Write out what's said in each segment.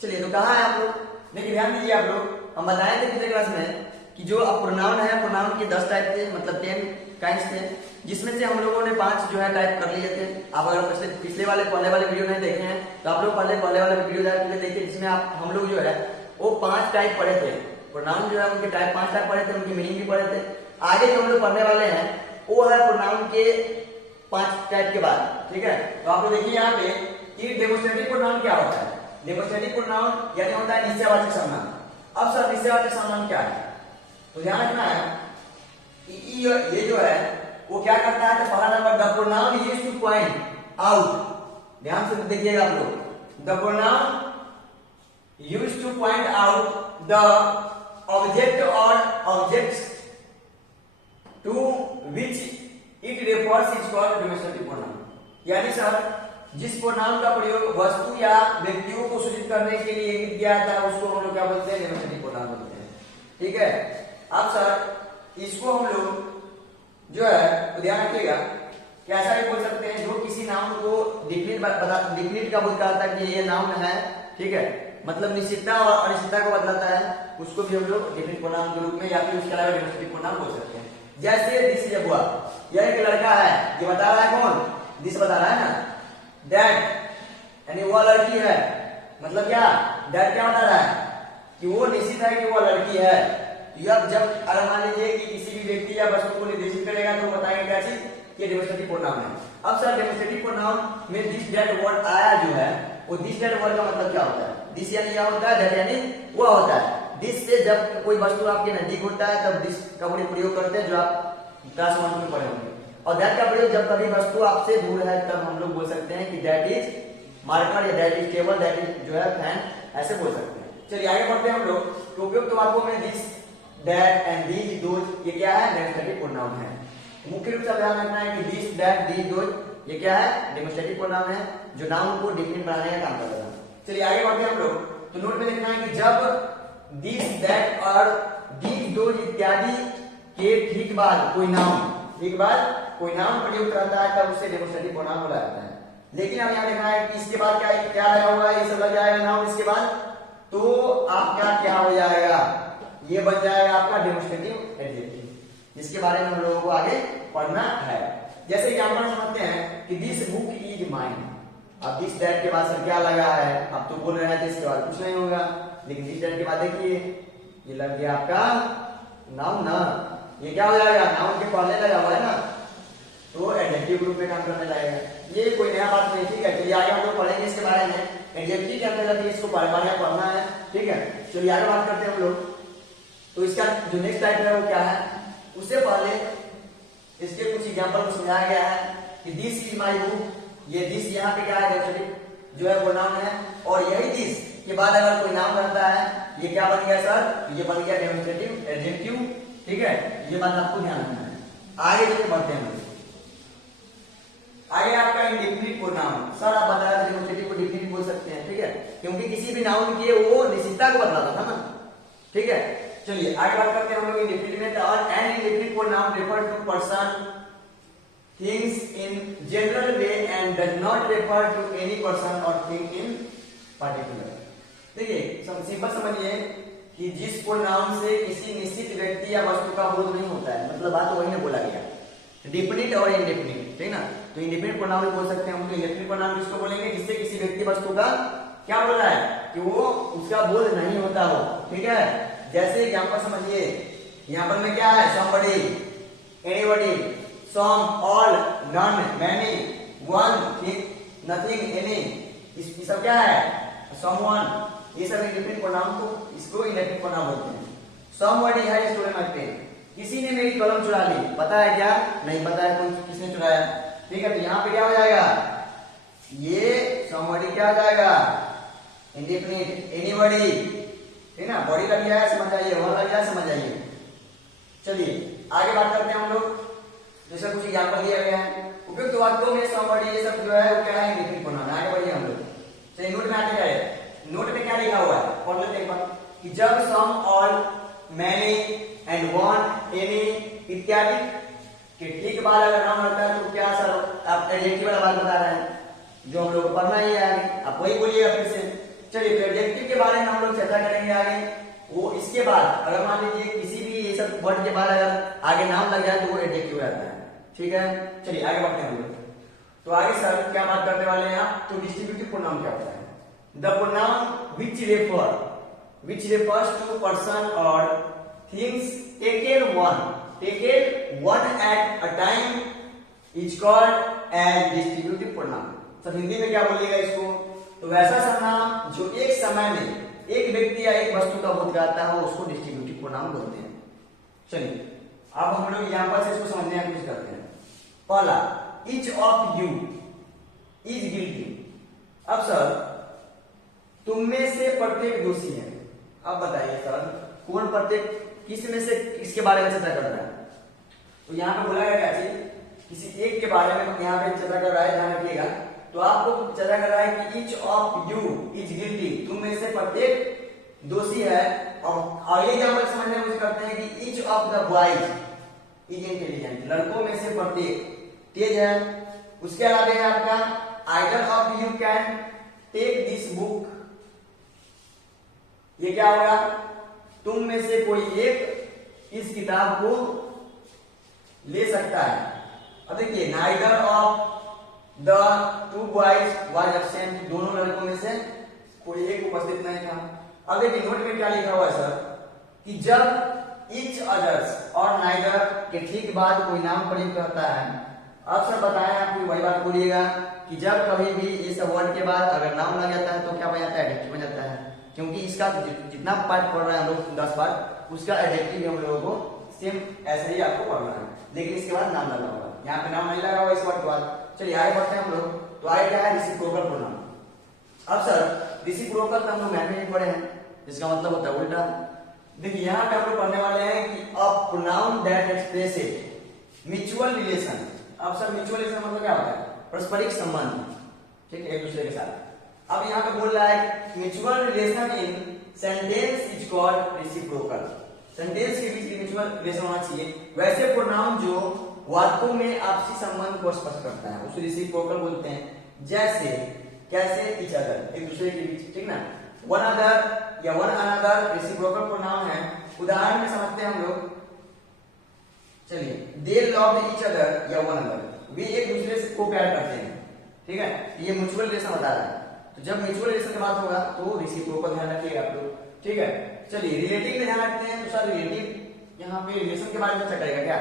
चलिए, तो कहाँ है आप लोग? देखिए ध्यान दीजिए आप लोग, हम बताए थे पिछले क्लास में कि जो अब प्रोनाउन है, प्रोनाउन के 10 टाइप थे, मतलब 10 काइंड्स थे, जिसमें से हम लोगों ने 5 जो है टाइप कर लिए थे। आप अगर पिछले वाले पहले वाले वीडियो नहीं देखे हैं तो आप लोग पहले वाले वीडियो जाकर देखिए, जिसमें आप हम लोग जो है वो 5 टाइप पढ़े थे। प्रोनाउन जो है उनके टाइप 5 टाइप पढ़े थे, उनकी मीनिंग भी पढ़े थे। आगे जो हम लोग पढ़ने वाले हैं वो है प्रोनाउन के 5 टाइप के बाद, ठीक है। तो आप लोग देखिए यहाँ पे कि डेमोस्ट्रेटिव प्रोनाउन क्या होता है। डेमोस्ट्रेटिव प्रोनाउन यानी होता है निश्चयवाचक सर्वनाम। अब सर निश्चयवाचक सर्वनाम क्या है, तो ध्यान रखना है कि ये जो है वो क्या करता है, तो पहला number the pronoun is used to point out. ध्यान से देखिएगा आप लोग, the pronoun used to point out the object और objects to which it refers is called demonstrative pronoun. यानी सर जिस प्रोनाउन का प्रयोग वस्तु या व्यक्तियों को सूचित करने के लिए किया जाता है उसको हम लोग क्या बोलते हैं, डेमोस्ट्रेटिव प्रोनाउन बोलते हैं, ठीक है। अब सर इसको हम लोग जो है ध्यान रखिएगा कि ऐसा भी बोल सकते हैं जो किसी नाउन को डिफिनिट का बोलता है कि ये नाउन है, ठीक है, मतलब निश्चितता और अनिश्चितता को बतलाता है, उसको भी हम लोग डिफिनिट प्रोनाउन के रूप में या फिर उसके अलावा डेमोस्ट्रेटिव प्रोनाउन बोल सकते हैं। जैसे दिस इज हुआ, यह एक लड़का है, ये बता रहा है कौन, दिस बता रहा है ना, दैट यानी वह लड़की है, मतलब क्या, दैट क्या बता रहा है कि वो निश्चित है कि वह लड़की है। जब अगर मान लीजिए कि किसी भी व्यक्ति या वस्तु को निर्देशित करेगा तो बताएंगे क्या चीज, ये डेमोस्ट्रेटिव प्रोनाउन है। अब सर डेमोस्ट्रेटिव प्रोनाउन में दिस दैट वर्ड आया जो है, वो दिस दैट वर्ड का मतलब क्या होता है, दिस यानी क्या होता है, दैट यानी वह होता है। दिस से जब कोई वस्तु आपके नजदीक होता है तब दिस का प्रयोग करते हैं, जो आप क्लास 1 में पढ़े होंगे। और दैट का प्रयोग जब कभी वस्तु आपसे दूर है तब हम लोग बोल सकते हैं कि दैट इज मार्कर या that is table, that is जो है फैन, ऐसे बोल सकते हैं। चलिए आगे बढ़ते हैं हम लोग। तो उपयुक्त वाक्यों में this that and these those ये क्या है, डेमोस्ट्रेटिव प्रोनाउन है। मुख्य रूप से ध्यान रखना है कि दिस दैट दीज दोज ये क्या है, डेमोस्ट्रेटिव प्रोनाउन है, जो नाउन को डिफिनिट बनाने का काम करता है। चलिए आगे बढ़ते हैं हम लोग। तो नोट में लिखना है कि जब दिस दैट और दीज दोज इत्यादि के ठीक बाद कोई नाउन, ठीक बाद कोई नाउन प्रयुक्त रहता है तब उसे डेमोस्ट्रेटिव प्रोनाउन बोला जाता है। लेकिन अब यहाँ लिखना है कि इसके बाद क्या लगा हुआ है, ये सब लग जाएगा नाउन इसके बाद, तो आपका क्या हो जाएगा, ये बन जाएगा आपका डेमोस्ट्रेटिव एडजेक्टिव, जिसके बारे में हम लोगों को आगे पढ़ना है। जैसे कि आप समझते हैं कि दिस बुक इज माइन। अब दिस दैट के बाद सर क्या लगा है, अब तो बोल रहे हैं तो इसके बाद कुछ नहीं होगा, लेकिन दिस दैट के बाद देखिए ये लग गया आपका नाउन ना, ये क्या हो जाएगा, नाउन के पहले लगा हुआ है ना, तो एडजेक्टिव ग्रुप में काम करने लगेगा। ये कोई नया बात नहीं, ठीक है। चलिए आगे हम लोग पढ़ेंगे इसके बारे में, एडजेक्टिव के अंतर्गत इसको बार-बार पढ़ना है, ठीक है। चलिए आगे बात करते हैं हम लोग। तो इसका जो नेक्स्ट टाइप है वो क्या है, उससे पहले इसके कुछ एग्जांपल को समझाया गया है कि दिस इज माय बुक। ये दिस यहाँ पे क्या है, डेमोस्ट्रेटिव जो है वो नाउन है, और यही दिस के बाद अगर कोई नाउन रहता है ये क्या बन गया सर, ये बन गया डेमोस्ट्रेटिव एडजेक्टिव, ठीक है। ये बात आपको ध्यान रखना है। आगे चलिए बढ़ते हैं। आगे आपका इंडेफिनिट प्रोनाउन। सर आप बता रहे थे डेमोस्ट्रेटिव को डिफिनिट बोल सकते हैं, ठीक है, क्योंकि किसी भी नाउन की वो निश्चितता को बतलाता था ना, ठीक है। चलिए आगे बात करते हैं हम लोग इंडेफिनिट में। और an indefinite pronoun refer to person things in general way and does not refer to any person और थिंग इन पर्टिकुलर। देखिए सिंपल समझिए कि जिस प्रोनाउन से किसी निश्चित व्यक्ति या वस्तु का बोध नहीं होता है, मतलब बात वही ने बोला गया, डिफिनिट और इंडेफिनिट, ठीक ना। तो इंडेफिनिट प्रोनाउन बोल सकते हैं हम। इंडेफिनिट प्रोनाउन किसको बोलेंगे, जिससे किसी व्यक्ति वस्तु का क्या बोल रहा है कि वो उसका बोध नहीं होता हो, ठीक है। जैसे एग्जांपल समझिए, यहां पर में क्या है, somebody, anybody, some, all, none, many, one, nothing, any, ये सब क्या है, someone, ये सब इंडेफिनिट प्रोनाउन को इसको इंडेफिनिट प्रोनाउन बोलते हैं। somebody has stolen my pen, किसी ने मेरी कलम चुरा ली, पता है क्या, नहीं पता है कौन किसने चुराया, ठीक है। तो यहाँ पे क्या हो जाएगा, ये somebody क्या हो जाएगा, इंडेफिनिट, anybody, ठीक ना, बॉडी लग गया है समझ आइए, वन लग गया है समझ आइए। चलिए आगे बात करते हैं हम लोग। जैसे कुछ एग्जांपल दिया गया है, उपयुक्त वाक्यों में somebody ये सब जो है वो क्या है, इंडेफिनिट प्रोनाउन। आगे बढ़िए हम लोग। चलिए नोट में आगे जाए, नोट में क्या लिखा हुआ है पढ़ लेते हैं एक बार, कि जब some, all, many and one, any इत्यादि के ठीक बाद अगर नाउन रहता है तो क्या सर आप एडजेक्टिव वाला बात बता रहे हैं, जो हम लोग पढ़ना ही है, आप वही बोलिएगा फिर से। चलिए तो एडजेक्टिव के उसके बारे में हम लोग चर्चा करेंगे आगे। वो इसके बाद अगर मान लीजिए किसी भी ये सब वर्ड के बाद अगर आगे नाम लग जाए तो वो एडजेक्टिव रहता है। ठीक है, चलिए आगे बढ़ते हैं हम लोग। तो आगे सर क्या बात करने वाले हैं आप, तो डिस्ट्रीब्यूटिव प्रोनाउन क्या होता है? The pronoun which refers to person or things taken one at a time is called as distributive pronoun। Sir Hindi में क्या बोलिएगा इसको? तो वैसा सर्वनाम जो एक समय में एक व्यक्ति या एक वस्तु का बोध कराता है उसको डिस्ट्रीब्यूटिव प्रोनाउन बोलते हैं। चलिए अब हम लोग एग्जांपल से इसको समझने की कोशिश करते हैं। पहला, each of you is guilty। अब सर तुम में से प्रत्येक दोषी है। अब बताइए सर कौन प्रत्येक किस में से किसके बारे में चर्चा कर रहा है? तो यहाँ पे बोला गया क्या चीज, किसी एक के बारे में यहाँ पे चर्चा कर रहा है, ध्यान रखिएगा। तो आपको चर्चा कर रहा है कि each of you is guilty, तुम में से प्रत्येक दोषी है। और आगे एग्जांपल समझने की कोशिश करते हैं कि each of the boys is intelligent, लड़कों में से प्रत्येक तेज है। उसके अलावा है आपका either of you can take this book, ये क्या होगा, तुम में से कोई एक इस किताब को ले सकता है। अब देखिए neither of the two boys was absent, दोनों लड़कों में से कोई एक उपस्थित नहीं था। अब देखिए नोट में क्या लिखा हुआ है सर कि जब each others और neither के ठीक बाद कोई नाम प्रयोग करता है। अब सर बताएं आपको वही बात बोलिएगा कि जब कभी भी इस वर्ड के बाद अगर नाम लग जाता है तो क्या बन जाता है, एडजेक्टिव बन जाता है। क्योंकि इसका जितना पार्ट पढ़ रहे हैं हम लोग 10 पार्ट, उसका एडजेक्टिव हम लोगों को सेम ऐसे ही आपको पढ़ना है, लेकिन इसके बाद नाम लगा होगा। यहाँ पे नाम नहीं लगा हुआ इस वर्ड के बाद। चलिए आगे बढ़ते हैं हम लोग। तो आगे क्या है, रेसिप्रोकल प्रोनाउन। अब सर रेसिप्रोकल तो हम लोग मैथ में नहीं पढ़े हैं, जिसका मतलब होता है उल्टा। देखिए यहाँ पे हम लोग पढ़ने वाले हैं कि a pronoun that expresses mutual relation. अब सर म्यूचुअल रिलेशन मतलब क्या होता है, पारस्परिक संबंध, ठीक है, एक दूसरे के साथ। अब यहाँ पे बोल रहा है mutual relation in sentence is called reciprocal. Sentence के बीच म्यूचुअल रिलेशन होना चाहिए। वैसे प्रोनाउन जो वाक्यों में आपसी संबंध को स्पष्ट करता है उसे रेसिप्रोकल बोलते हैं। जैसे कैसे, ईच अदर, एक दूसरे के बीच, ठीक ना। वन अदर या वन अनदर रेसिप्रोकल प्रोनाउन है। उदाहरण में समझते हैं हम लोग। चलिए दे लव ईच अदर या वन अदर, वे एक दूसरे से को प्यार करते हैं, ठीक है। ये म्यूचुअल रिलेशन बता रहा है। तो जब म्यूचुअल रिलेशन की बात होगा तो रेसिप्रोकल ध्यान रखिएगा आप लोग, ठीक है। चलिए रिलेटिव में ध्यान रखते हैं। तो सर रिलेटिव यहाँ पे रिलेशन के बारे में चर्चा करेगा क्या?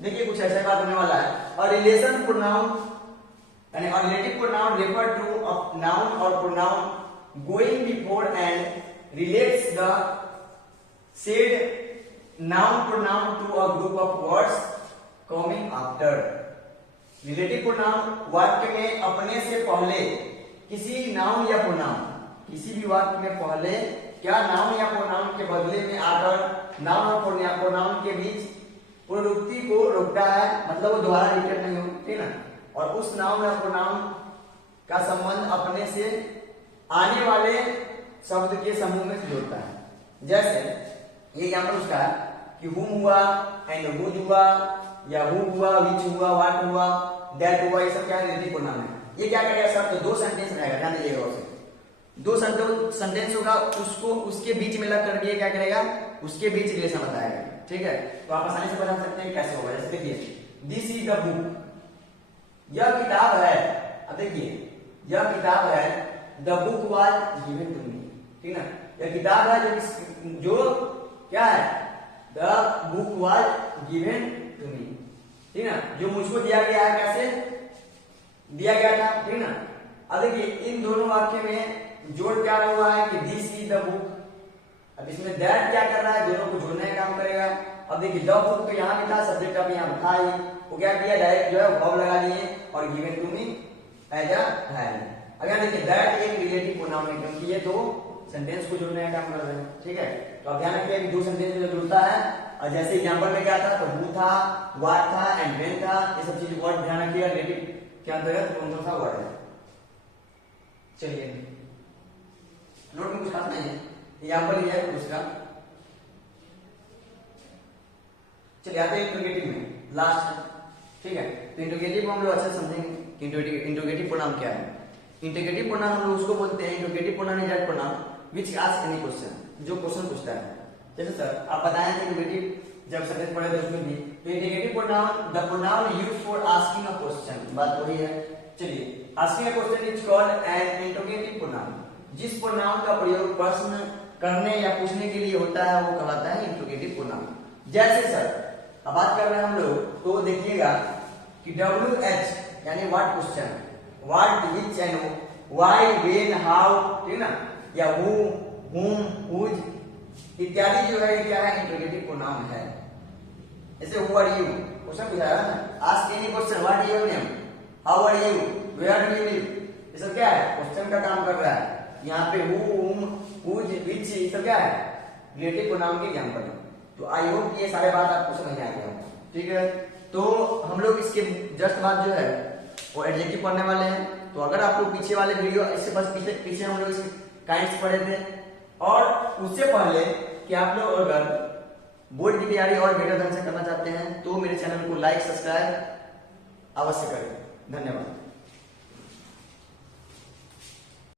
देखिए कुछ ऐसा बात होने वाला है। और रिलेशन प्रोनाउन यानी relative pronoun refer to a noun और pronoun going before and relates the said noun pronoun to a group of words coming after. Relative pronoun वाक्य में अपने से पहले किसी नाउन या प्रोनाउन, किसी भी वाक्य में पहले क्या नाउन या प्रोनाउन के बदले में आकर नाउन और प्रोनाउन के बीच पुनरुक्ति को रोकता है, मतलब वो दोबारा रिपीट नहीं हो, ठीक ना। और उस नाउन या प्रोनाउन का संबंध अपने से आने वाले शब्द के समूह में जोड़ता है। जैसे ये एग्जांपल उसका है कि हुम हुआ एंड हुज हुआ या हु हुआ, विच हुआ, व्हाट हुआ, दैट हुआ, ये सब क्या है, रिलेटिव प्रोनाउन है। ये क्या करेगा सर, तो दो सेंटेंस रहेगा, ध्यान दीजिएगा। उसे दो सेंटेंस होगा, उसको उसके बीच में लग करके क्या करेगा, उसके बीच रिलेशन बताएगा, ठीक है। तो आप आसानी से बता सकते हैं कैसे होगा। जैसे देखिए दिस इज द बुक, यह किताब है। अब देखिए यह किताब है, the book was given to me, ठीक ना। यह किताब है जो क्या है, the book was given to me, ठीक ना, जो मुझको दिया गया है। कैसे दिया गया था, ठीक ना। अब देखिए इन दोनों वाक्य में जोड़ क्या हुआ है कि दिस इज द बुक। अब इसमें दैट क्या कर रहा है, दोनों को जोड़ने का काम करेगा। अब देखिए द बुक तो यहाँ भी था, सब्जेक्ट अब यहाँ था ही, वो क्या किया, डायरेक्ट जो है वर्ब लगा दिए और given to me as a है। अब यहाँ देखिए दैट एक रिलेटिव प्रोनाउन है क्योंकि ये दो सेंटेंस को जोड़ने का काम कर रहे हैं, ठीक है। तो अब ध्यान रखिए दो सेंटेंस में जुड़ता है। और जैसे एग्जांपल में क्या था, तो हु था, व्हाट था एंड व्हेन था, ये सब चीज वर्ड ध्यान रखिएगा रिलेटिव के अंतर्गत कौन सा वर्ड है। चलिए नोट में कुछ खास नहीं है, एग्जांपल ये है उसका। चलिए आते हैं इंट्रोगेटिव में लास्ट, ठीक है। तो इंट्रोगेटिव हम लोग अच्छे समझेंगे कि इंट्रोगेटिव प्रोनाउन क्या है। इंट्रोगेटिव प्रोनाउन हम लोग उसको बोलते हैं, interrogative pronoun is that pronoun which ask any question, जो क्वेश्चन पूछता है। जैसे सर आप बताएं कि इंट्रोगेटिव जब सब्जेक्ट पढ़े तो उसमें भी तो interrogative pronoun the pronoun used for asking a question, बात वही है। चलिए asking a question is called an interrogative pronoun. जिस प्रोनाउन का प्रयोग प्रश्न करने या पूछने के लिए होता है वो कहलाता है इंट्रोगेटिव प्रोनाउन। जैसे सर अब बात कर रहे हैं हम लोग, तो देखिएगा कि WH यानी what question, what, which and why, when, how, ठीक ना, या हु, whom, whose इत्यादि जो है ये क्या है, इंट्रोगेटिव प्रोनाउन है। जैसे हु आर यू, क्वेश्चन पूछा है ना, ask any question, what is your name, how are you, where do you live, ये सब क्या है, क्वेश्चन का काम कर रहा है। यहाँ पे हु, whom, whose, which, ये सब क्या है, रिलेटिव प्रोनाउन के एग्जांपल है। तो आई होप ये सारे बात आपको समझ में आ गया, ठीक है। तो हम लोग इसके जस्ट बाद जो है वो एडजेक्टिव पढ़ने वाले हैं। तो अगर आप लोग पीछे वाले वीडियो, इससे बस पीछे हम लोग इसके काइंड्स पढ़े थे, और उससे पहले कि आप लोग अगर बोर्ड की तैयारी और बेटर ढंग से करना चाहते हैं तो मेरे चैनल को लाइक सब्सक्राइब अवश्य करें। धन्यवाद।